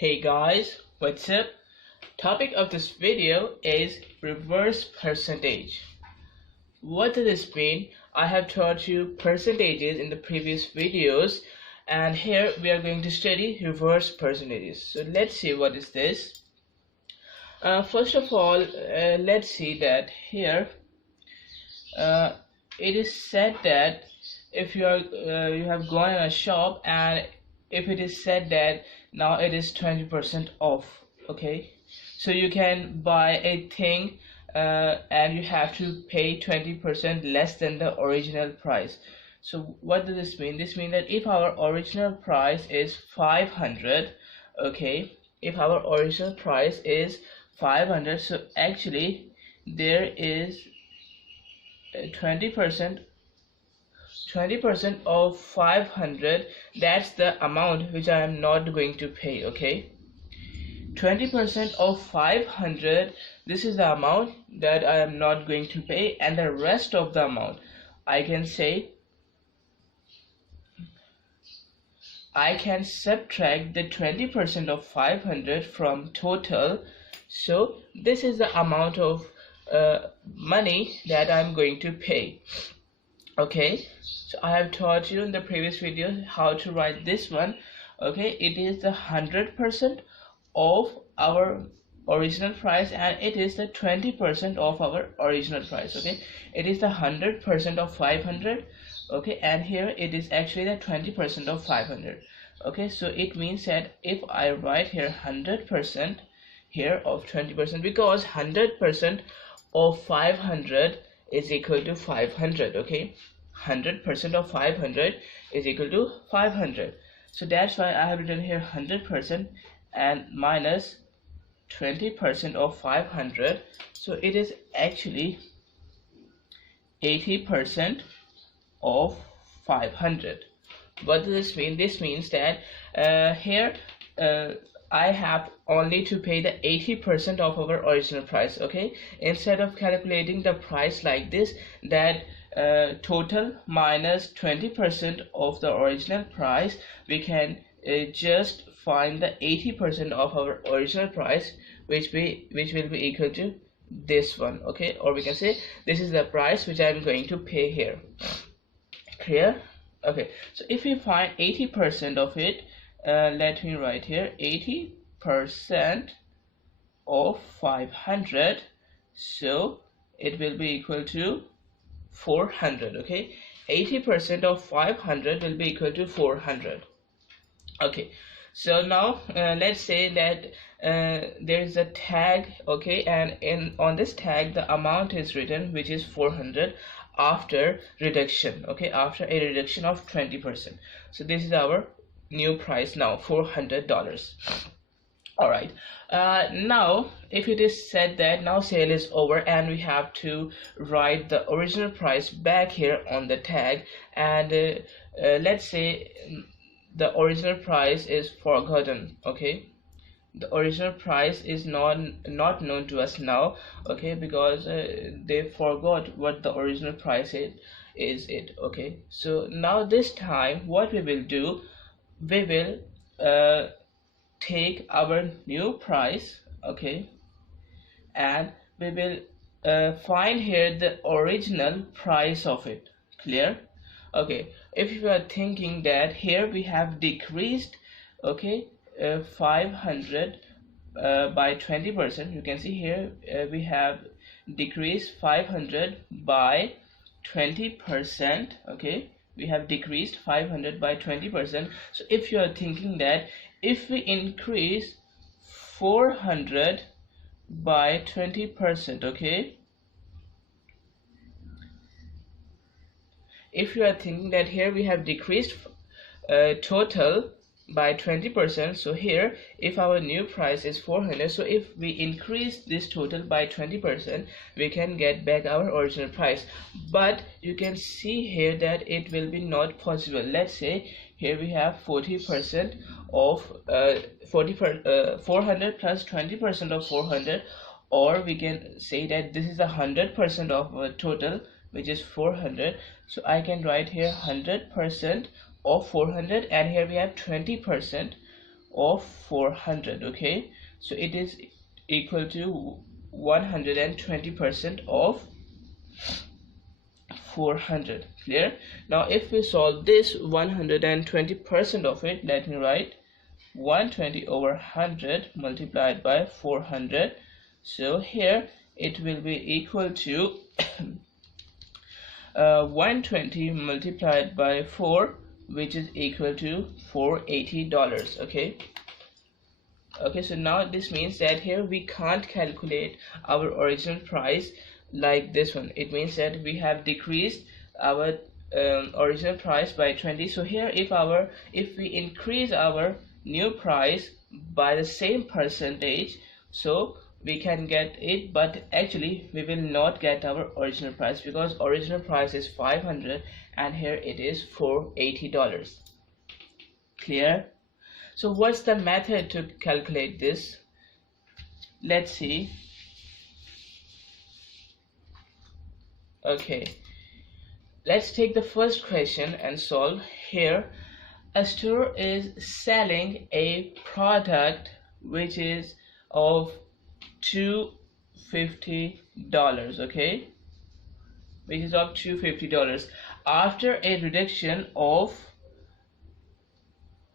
Hey guys, what's up? Topic of this video is reverse percentage. What does this mean? I have taught you percentages in the previous videos, and here we are going to study reverse percentages. So let's see what is this. First of all, let's see that here it is said that if you have gone in a shop and if it is said that now it is 20% off, okay, so you can buy a thing and you have to pay 20% less than the original price. So what does this mean? This means that if our original price is 500, okay, if our original price is 500, so actually there is 20% of 500. That's the amount which I am not going to pay, okay. 20% of 500, this is the amount that I am not going to pay, and the rest of the amount I can say I can subtract the 20% of 500 from total. So this is the amount of money that I'm going to pay, okay. So I have taught you in the previous video how to write this one, okay. It is the 100% of our original price, and it is the 20% of our original price, okay. It is the 100% of 500, okay, and here it is actually the 20% of 500, okay. So it means that if I write here 100% here of 20%, because 100% of 500 is equal to 500, okay. 100% of 500 is equal to 500, so that's why I have written here 100% and minus 20% of 500, so it is actually 80% of 500. What does this mean? This means that here I have only to pay the 80% of our original price, okay. Instead of calculating the price like this, that total minus 20% of the original price, we can just find the 80% of our original price, which will be equal to this one, okay. Or we can say this is the price which I am going to pay here. Clear? Okay, so if we find 80% of it, let me write here 80% of 500, so it will be equal to 400, okay. 80% of 500 will be equal to 400, okay. So now let's say that there is a tag, okay, and on this tag the amount is written, which is 400 after reduction, okay, after a reduction of 20%. So this is our new price now, $400. All right, now if it is said that now sale is over and we have to write the original price back here on the tag, and let's say the original price is forgotten, okay. The original price is not known to us now, okay, because they forgot what the original price is it, okay. So now this time what we will do, we will take our new price, okay, and we will find here the original price of it. Clear? Okay, if you are thinking that here we have decreased, okay, 500 by 20%, you can see here we have decreased 500 by 20%, okay. We have decreased 500 by 20%. So if you are thinking that if we increase 400 by 20%, okay, if you are thinking that here we have decreased total by 20%, so here if our new price is 400, so if we increase this total by 20%, we can get back our original price. But you can see here that it will be not possible. Let's say here we have 40% of 400 plus 20% of 400, or we can say that this is 100% of total, which is 400. So I can write here 100% of 400, and here we have 20% of 400. Okay, so it is equal to 120% of 400. Clear? Now if we solve this 120% of it, let me write 120 over 100 multiplied by 400. So here it will be equal to 120 multiplied by 4, which is equal to $480. Okay, so now this means that here we can't calculate our original price like this one. It means that we have decreased our original price by 20. So here if we increase our new price by the same percentage, so we can get it, but actually we will not get our original price, because original price is 500 and here it is $480. Clear? So what's the method to calculate this? Let's see. Okay, let's take the first question and solve. Here a store is selling a product which is of $250, okay, which is of $250 after a reduction of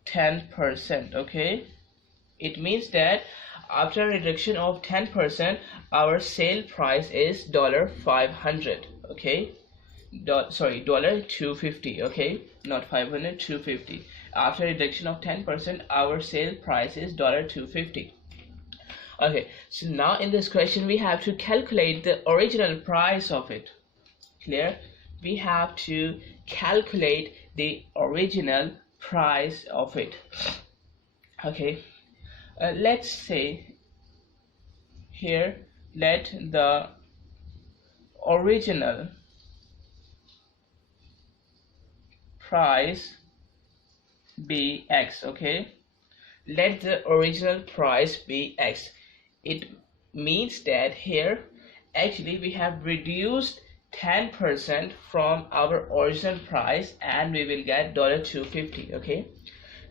10%. Okay, it means that after a reduction of 10%, our sale price is $500. Okay, $250. Okay, not 500, 250. After reduction of 10%, our sale price is $250. Okay, so now in this question we have to calculate the original price of it. Clear? We have to calculate the original price of it. Okay, let's say here let the original price be X. Okay, let the original price be X. It means that here actually we have reduced 10% from our original price and we will get $250. Okay,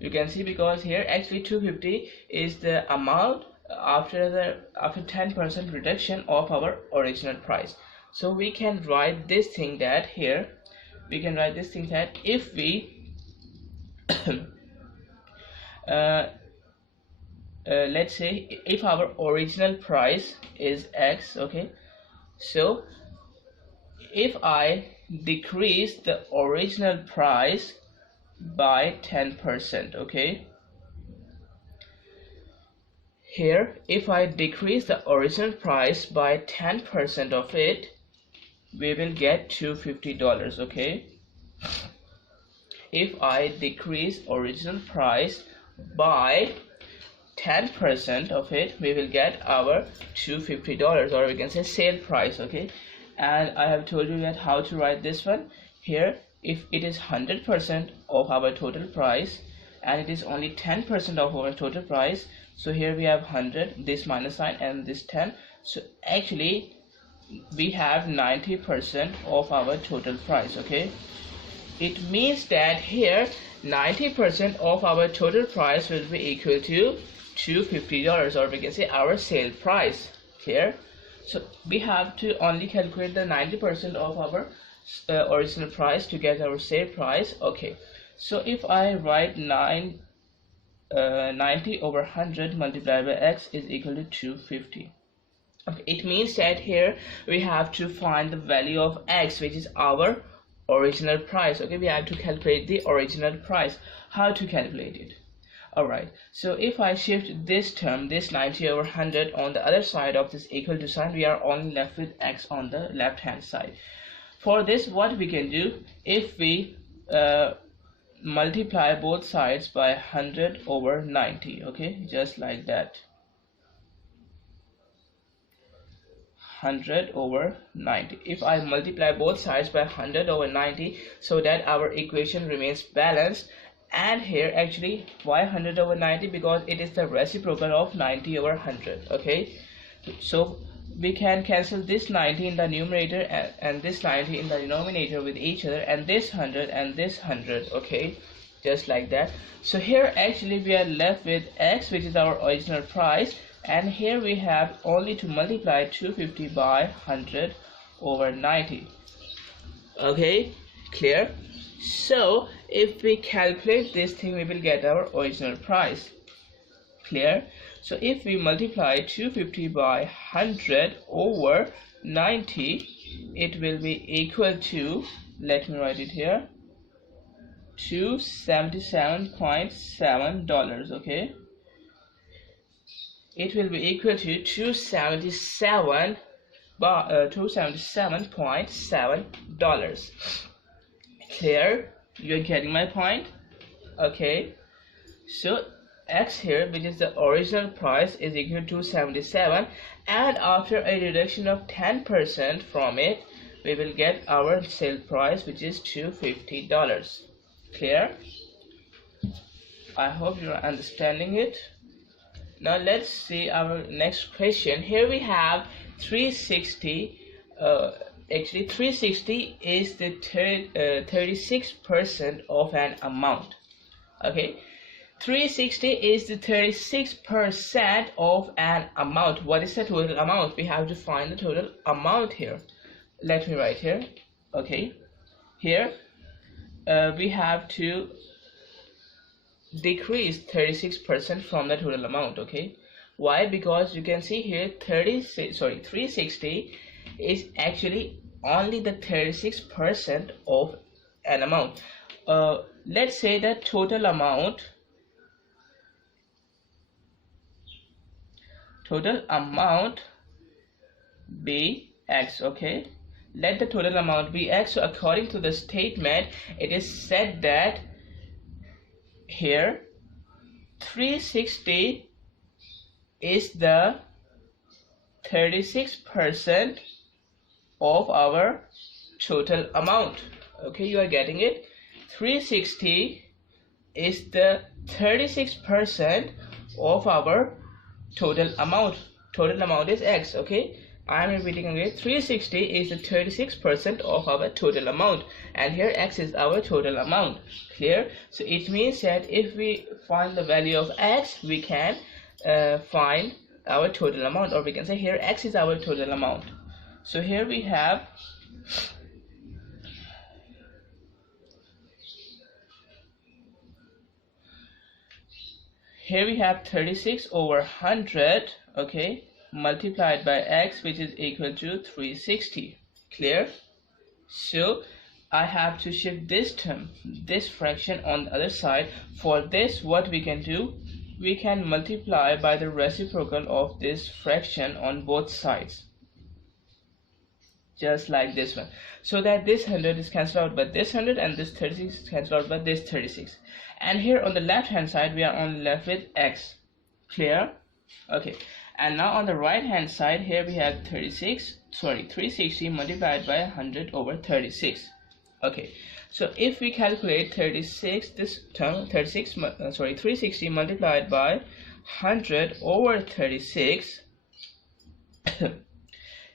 you can see, because here actually 250 is the amount after 10% reduction of our original price. So we can write this thing that here we can write this thing that if we let's say if our original price is X. Okay, so if I decrease the original price by 10%, okay, here if I decrease the original price by 10% of it, we will get $250. Okay, if I decrease original price by 10% of it, we will get our $250, or we can say sale price. Okay, and I have told you that how to write this one. Here if it is 100% of our total price and it is only 10% of our total price, so here we have 100, this minus sign, and this 10, so actually we have 90% of our total price. Okay, it means that here 90% of our total price will be equal to $250, or we can say our sale price here. So we have to only calculate the 90% of our original price to get our sale price. Okay, so if I write 90 over 100 multiplied by X is equal to 250. Okay, it means that here we have to find the value of X, which is our original price. Okay, we have to calculate the original price. How to calculate it? Alright, so if I shift this term, this 90 over 100 on the other side of this equal to sign, we are only left with X on the left hand side. For this, what we can do, if we multiply both sides by 100 over 90, okay, just like that, 100 over 90. If I multiply both sides by 100 over 90, so that our equation remains balanced. And here actually why 100 over 90? Because it is the reciprocal of 90 over 100. Okay, so we can cancel this 90 in the numerator and this 90 in the denominator with each other, and this 100 and this 100. Okay, just like that. So here actually we are left with x, which is our original price, and here we have only to multiply 250 by 100 over 90. Okay, clear? So if we calculate this thing, we will get our original price. Clear? So if we multiply 250 by 100 over 90, it will be equal to, let me write it here, $277.7. Okay, it will be equal to $277.7. Clear? You're getting my point? Okay, so x here, which is the original price, is equal to 277, and after a reduction of 10% from it, we will get our sale price, which is $250. Clear? I hope you are understanding it. Now let's see our next question. Here we have 360. Actually 360 is the 36% of an amount. Okay, 360 is the 36% of an amount. What is the total amount? We have to find the total amount here. Let me write here. Okay, here we have to decrease 36% from the total amount. Okay, why? Because you can see here 360 is actually only the 36% of an amount. Let's say the total amount be x. Okay, let the total amount be x. So according to the statement, it is said that here 360 is the 36% of our total amount. Okay, you are getting it? 360 is the 36% of our total amount. Total amount is x. Okay, I am repeating again. 360 is the 36% of our total amount, and here x is our total amount. Clear? So it means that if we find the value of x, we can find our total amount, or we can say here x is our total amount. So here we have here we have 36 over 100, okay, multiplied by x, which is equal to 360. Clear? So I have to shift this term, this fraction, on the other side. For this, what we can do, we can multiply by the reciprocal of this fraction on both sides, just like this one, so that this 100 is cancelled out by this 100 and this 36 is cancelled out by this 36. And here on the left hand side, we are only left with x. Clear? Okay, and now on the right hand side, here we have 360 multiplied by 100 over 36. Okay, so if we calculate 36, this term 360 multiplied by 100 over 36,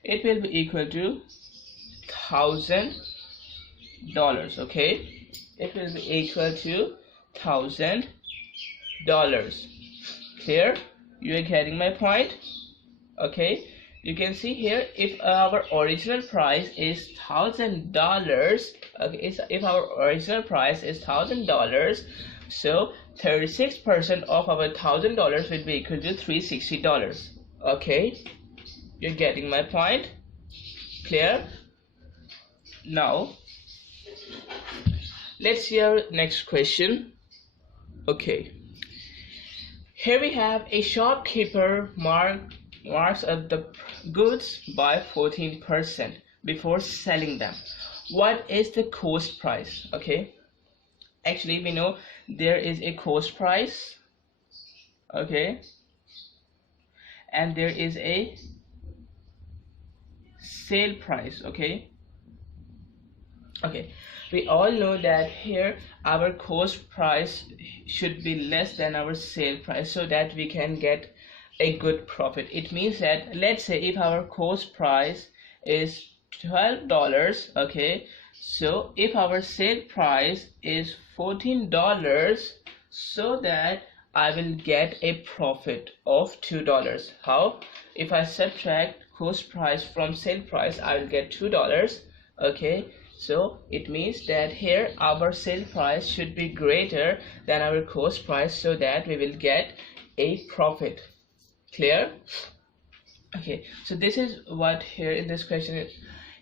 it will be equal to $1,000. Okay, it will be equal to $1,000. Clear? You are getting my point? Okay, you can see here, if our original price is $1,000, okay, if our original price is $1,000, so 36% of our $1,000 will be equal to $360. Okay, you're getting my point? Clear? Now let's see our next question. Okay, here we have a shopkeeper marks up the goods by 14% before selling them. What is the cost price? Okay, actually we know there is a cost price, okay, and there is a sale price. Okay, we all know that here our cost price should be less than our sale price, so that we can get a good profit. It means that, let's say if our cost price is $12. Okay, so if our sale price is $14, so that I will get a profit of $2. How? If I subtract cost price from sale price, I will get $2. Okay, so it means that here our sale price should be greater than our cost price, so that we will get a profit. Clear? Okay, so this is what here in this question is.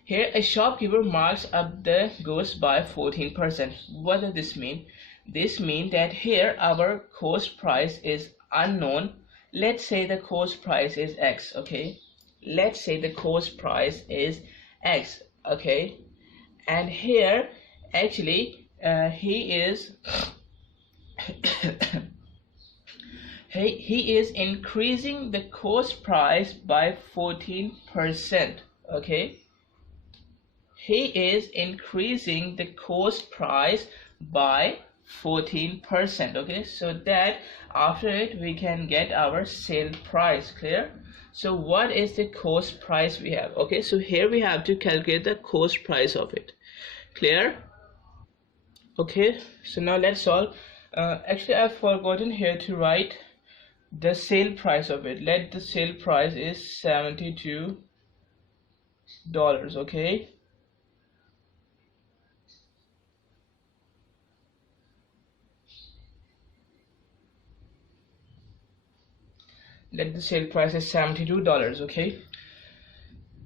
Here a shopkeeper marks up the goods by 14%. What does this mean? This means that here our cost price is unknown. Let's say the cost price is X. Okay, let's say the cost price is X. Okay, and here actually he is he is increasing the cost price by 14%. Okay, he is increasing the cost price by 14%. Okay, so that after it we can get our sale price. Clear? So what is the cost price we have? Okay, so here we have to calculate the cost price of it. Clear? Okay, so now let's solve. Actually I've forgotten here to write the sale price of it. Let the sale price is $72. Okay, let the sale price is $72. Okay,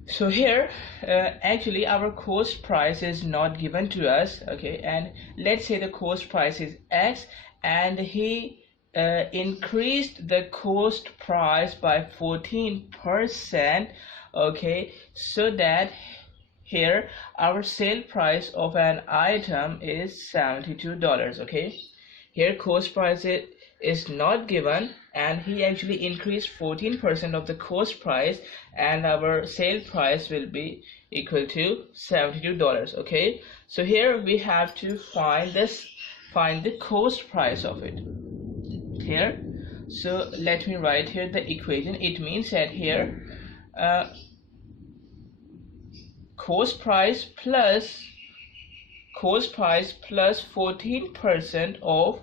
so here actually our cost price is not given to us. Okay, and let's say the cost price is X, and he increased the cost price by 14%. Okay, so that here our sale price of an item is $72. Okay, here cost price is not given, and he actually increased 14% of the cost price, and our sale price will be equal to $72. Okay, so here we have to find the cost price of it. Here, so let me write here the equation. It means that here cost price plus 14% of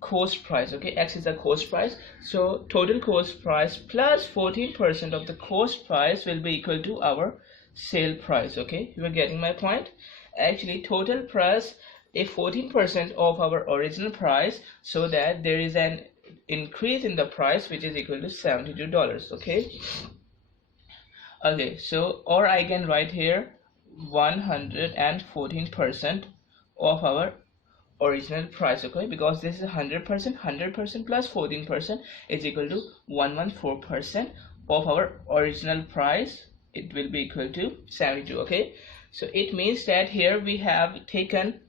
cost price. Okay, X is the cost price, so total cost price plus 14% of the cost price will be equal to our sale price. Okay, you are getting my point? Actually total plus a 14% of our original price, so that there is an increase in the price which is equal to $72. Okay, okay, so or I can write here 114% of our original price. Okay, because this is 100% plus 14% is equal to 114% of our original price. It will be equal to 72. Okay, so it means that here we have taken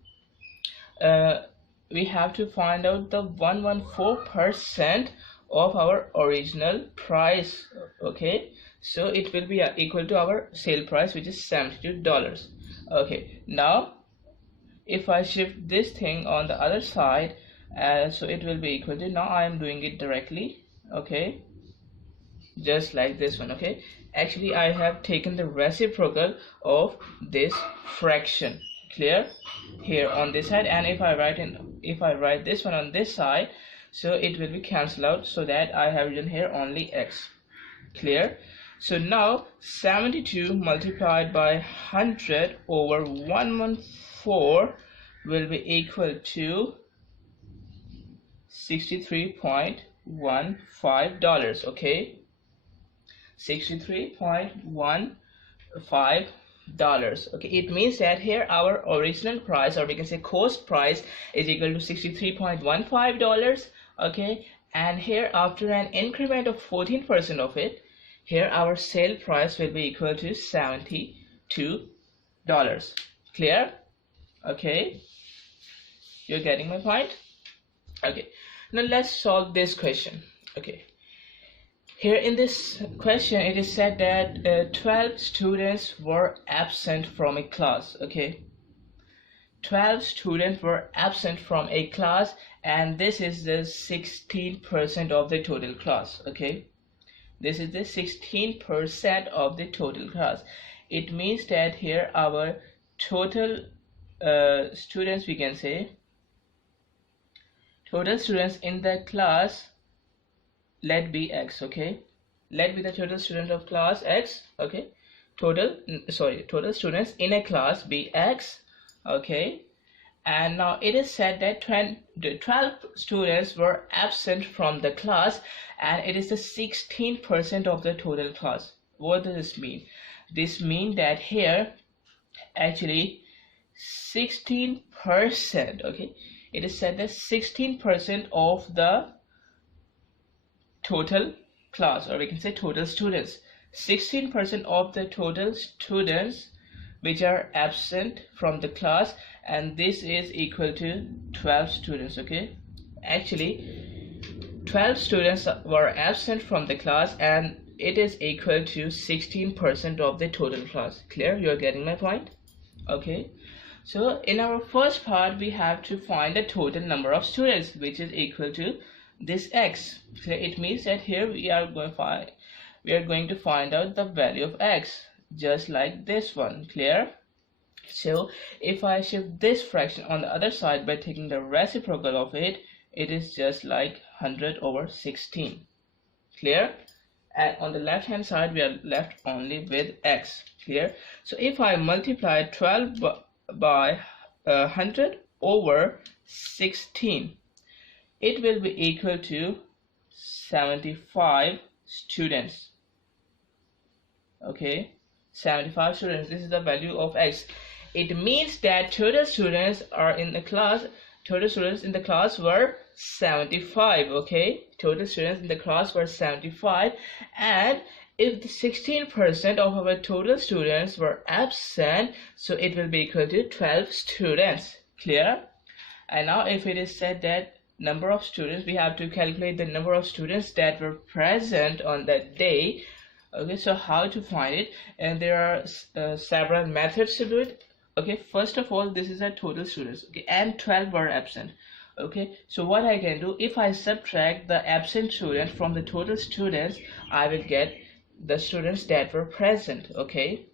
we have to find out the 114% of our original price. Okay, so it will be equal to our sale price, which is $72. Okay, now if I shift this thing on the other side, so it will be equal to, now I am doing it directly. Okay, just like this one. Okay, actually I have taken the reciprocal of this fraction. Clear? Here on this side, and if I write this one on this side, so it will be cancelled out, so that I have written here only X. Clear? So now 72 multiplied by 100 over 114 will be equal to $63.15. Okay, $63.15. Okay, it means that here our original price, or we can say cost price, is equal to $63.15. Okay, and here after an increment of 14% of it, here our sale price will be equal to $72. Clear? Okay, you're getting my point? Okay, now let's solve this question. Okay, here in this question it is said that 12 students were absent from a class. Okay, 12 students were absent from a class, and this is the 16% of the total class. Okay, this is the 16% of the total class. it means that here our total students, we can say total students in the class, let be x, okay, let be the total student of class x, okay, total students in a class be x, okay. And now it is said that 12 students were absent from the class, and it is the 16% of the total class. What does this mean? This means that here actually 16%, okay, it is said that 16% of the total class, or we can say total students, 16% of the total students which are absent from the class, and this is equal to 12 students, okay. Actually 12 students were absent from the class, and it is equal to 16% of the total class. Clear? You are getting my point? Okay, so in our first part we have to find the total number of students, which is equal to this x. Clear? It means that here we are going to find out the value of x, just like this one. Clear? So if I shift this fraction on the other side by taking the reciprocal of it, it is just like 100/16. Clear? And on the left hand side we are left only with x. Clear? So if I multiply 12 by 100/16, it will be equal to 75 students. Okay, 75 students. This is the value of x. It means that total students in the class were 75. Okay, total students in the class were 75, and if the 16% of our total students were absent, so it will be equal to 12 students. Clear? And now if it is said that number of students, we have to calculate the number of students that were present on that day. Okay, so how to find it? And there are several methods to do it. Okay, first of all, this is a total students, okay, and 12 were absent. Okay, so what I can do, if I subtract the absent student from the total students, I will get the students that were present. Okay,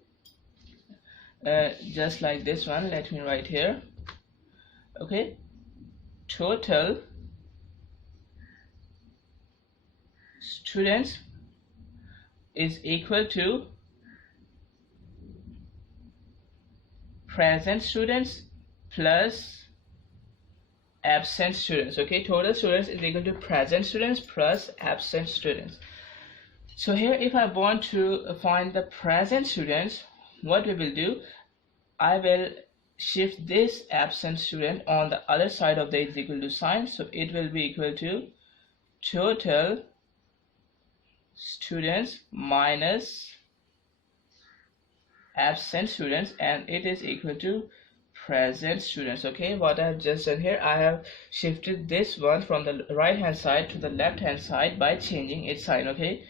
just like this one, let me write here. Okay, total students is equal to present students plus absent students. Okay, total students is equal to present students plus absent students. So here, if I want to find the present students, what we will do, I will shift this absent student on the other side of the is equal to sign, so it will be equal to total students minus absent students, and it is equal to present students. Okay, what I have just done here, I have shifted this one from the right hand side to the left hand side by changing its sign. Okay,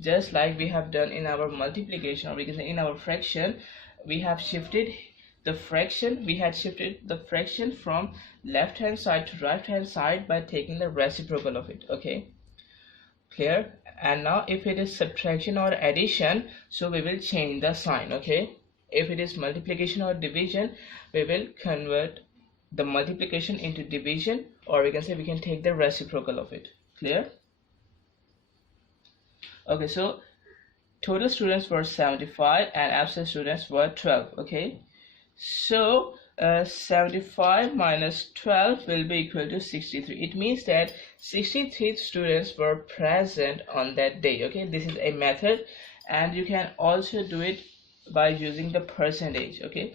just like we have done in our multiplication, or we can say in our fraction, we have shifted the fraction, from left hand side to right hand side by taking the reciprocal of it. Okay, clear? And now if it is subtraction or addition, so we will change the sign. Okay, if it is multiplication or division, we will convert the multiplication into division, or we can say we can take the reciprocal of it. Clear? Okay, so total students were 75 and absent students were 12. Okay, so 75 minus 12 will be equal to 63. It means that 63 students were present on that day. Okay, this is a method, and you can also do it by using the percentage. Okay,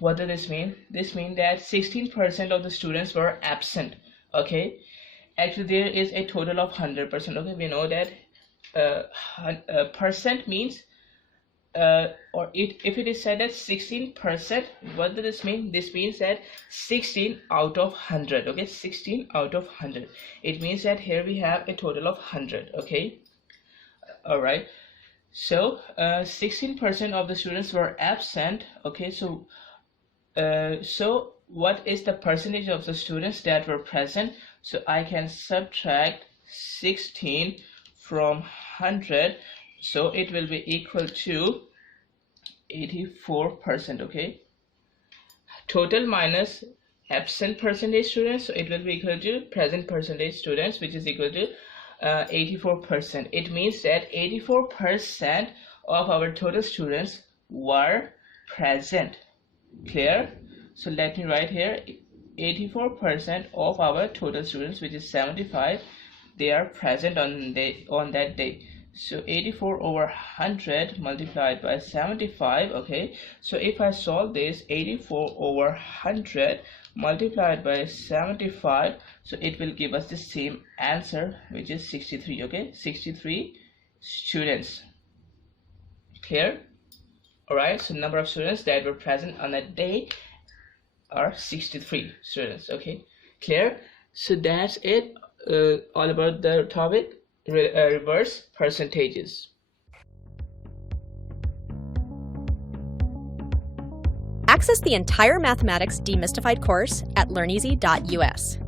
what does this mean? This means that 16% of the students were absent. Okay, actually there is a total of 100%. Okay, we know that percent means if it is said that 16%, what does this mean? This means that 16 out of 100. Okay, 16 out of 100. It means that here we have a total of 100. Okay, all right, so 16% of the students were absent. Okay, so what is the percentage of the students that were present? So I can subtract 16 from 100, so it will be equal to 84%. Okay, total minus absent percentage students, so it will be equal to present percentage students, which is equal to 84%. It means that 84% of our total students were present. Clear? So let me write here 84% of our total students, which is 75, they are present on that day. So 84 over 100 multiplied by 75. Okay, so if I solve this, 84 over 100 multiplied by 75, so it will give us the same answer, which is 63. Okay, 63 students. Clear? Alright, so number of students that were present on that day are 63 students. Okay, clear? So that's it, all about the topic, reverse percentages. Access the entire Mathematics Demystified course at learneasy.us.